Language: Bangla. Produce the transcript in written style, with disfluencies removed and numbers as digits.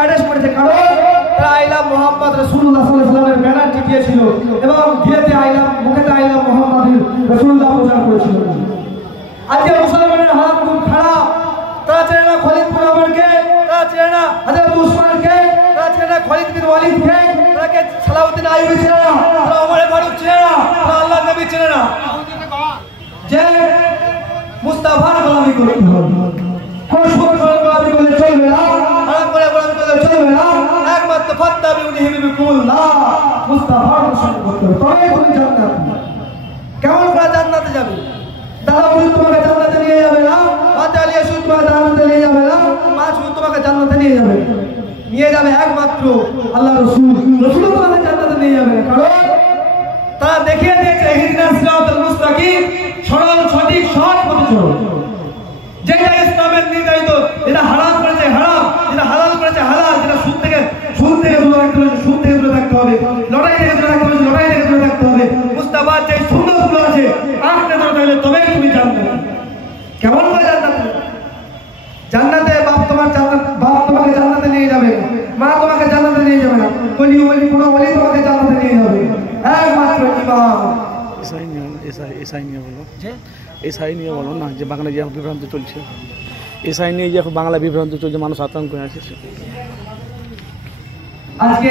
অ্যারেস্ট করেছে, কারণ তারা আই লাভ মোহাম্মদ রাসূলুল্লাহ সাল্লাল্লাহু আলাইহি ওয়াসাল্লামের ব্যানার টিকিয়েছিল এবং দিয়েতে আই লাভ মুখেতে আই লাভ মোহাম্মদ রাসূলুল্লাহ প্রচার করেছিল। আজকে মুসলমানের হাত খুব খারাপ। তারা চেনে না খালিদ বিন ওমরকে, তারা চেনে না হযরত উসমানকে, তারা চেনে না খালিদ বিন ওয়ালিদকে, তারা কে সালাউদ্দিন আইয়ুবী চেনে না, তারা ওমর ফারুক চেনে না, তারা আল্লাহর নবী চেনে না। যে মুস্তাফার গোলামি করতে হবে, কোন সুন্দর গোলামি করলে চলবে না, হারাম করে গোলামি করলে চলবে না, একমাত্র ফাত্তাবিউনি হিবিকুল্লাহ, মুস্তাফার অনুসরণ করতে হবে, তবেই তুমি জান্নাত। কেমন করে জান্নাতে যাবে? দাদা শুধু তোমাকে জান্নাতে নিয়ে যাবে না, বাচ্চা আলিয়া শুধু তোমাকে জান্নাতে নিয়ে যাবে না, মা শুধু তোমাকে জান্নাতে নিয়ে যাবে, নিয়ে যাবে একমাত্র আল্লাহ রাসূল। রাসূল তোমাকে জান্নাতে নিয়ে যাবে, কারণ তারা দেখিয়ে দিয়েছে ইহদিনাস সিরাতাল মুস্তাকিম, সরল সঠিক সৎ পথে চলো। যেটা ইসলামের নির্ধারিত, যেটা হারাম করেছে হারাম, যেটা হালাল করেছে হালাল, যেটা সুদ থেকে দূরে রাখতে হবে সুদ থেকে দূরে থাকতে হবে, লড়াই থেকে দূরে থাকতে হবে লড়াই থেকে দূরে থাকতে হবে। মুস্তাফার যে সুন্নতগুলো আছে আঁকড়ে ধরে থাকলে তবেই তুমি জানবে। কেমন করে জান্নাতে? জান্নাতে বাপ তোমাকে জান্নাতে নিয়ে যাবে, মা তোমাকে জান্নাতে নিয়ে যাবে না, কোনো ওলি তোমাকে জান্নাতে নিয়ে যাবে, একমাত্র ইমাম। এসআই নিয়ে বলো না, যে বাংলা যে বিভ্রান্ত চলছে, এসআই নিয়ে যে বাংলা বিভ্রান্ত চলছে, মানুষ আতঙ্ক আছে। আজকে